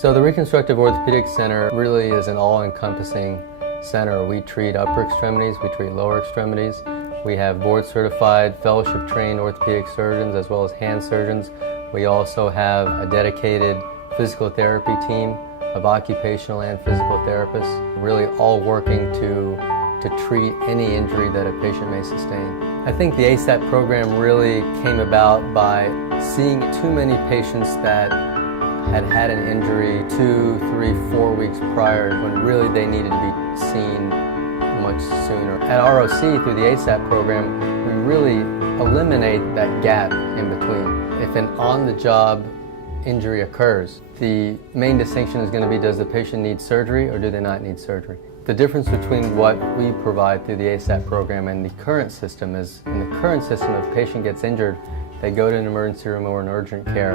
So the Reconstructive Orthopedic Center really is an all-encompassing center. We treat upper extremities, we treat lower extremities. We have board-certified, fellowship-trained orthopedic surgeons as well as hand surgeons. We also have a dedicated physical therapy team of occupational and physical therapists, really all working to treat any injury that a patient may sustain. I think the ASAP program really came about by seeing too many patients that had an injury 2, 3, 4 weeks prior when really they needed to be seen much sooner. At ROC, through the ASAP program, we really eliminate that gap in between. If an on-the-job injury occurs, the main distinction is going to be, does the patient need surgery or do they not need surgery? The difference between what we provide through the ASAP program and the current system is, in the current system, if a patient gets injured, they go to an emergency room or an urgent care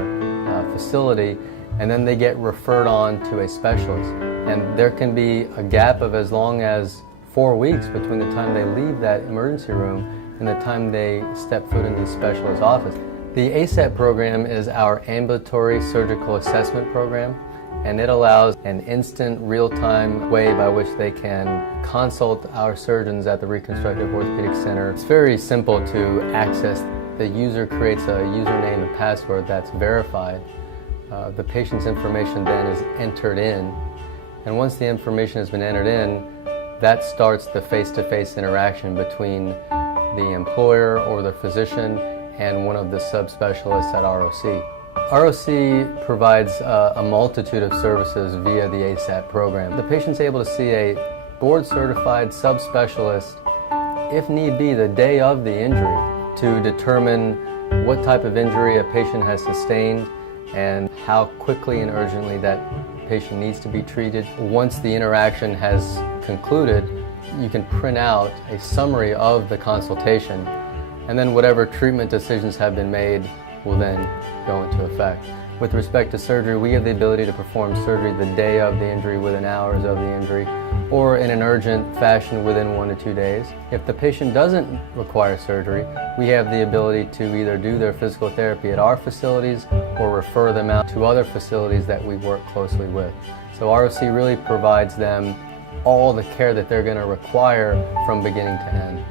facility, and then they get referred on to a specialist. And there can be a gap of as long as 4 weeks between the time they leave that emergency room and the time they step foot in the specialist's office. The ASAP program is our ambulatory surgical assessment program, and it allows an instant, real-time way by which they can consult our surgeons at the Reconstructive Orthopedic Center. It's very simple to access. The user creates a username and password that's verified. The patient's information then is entered in, and once the information has been entered in, that starts the face-to-face interaction between the employer or the physician and one of the subspecialists at ROC. ROC provides a multitude of services via the ASAP program. The patient's able to see a board-certified subspecialist, if need be, the day of the injury, to determine what type of injury a patient has sustained and how quickly and urgently that patient needs to be treated. Once the interaction has concluded, you can print out a summary of the consultation, and then whatever treatment decisions have been made will then go into effect. With respect to surgery, we have the ability to perform surgery the day of the injury, within hours of the injury, or in an urgent fashion within 1 to 2 days. If the patient doesn't require surgery, we have the ability to either do their physical therapy at our facilities or refer them out to other facilities that we work closely with. So ROC really provides them all the care that they're going to require from beginning to end.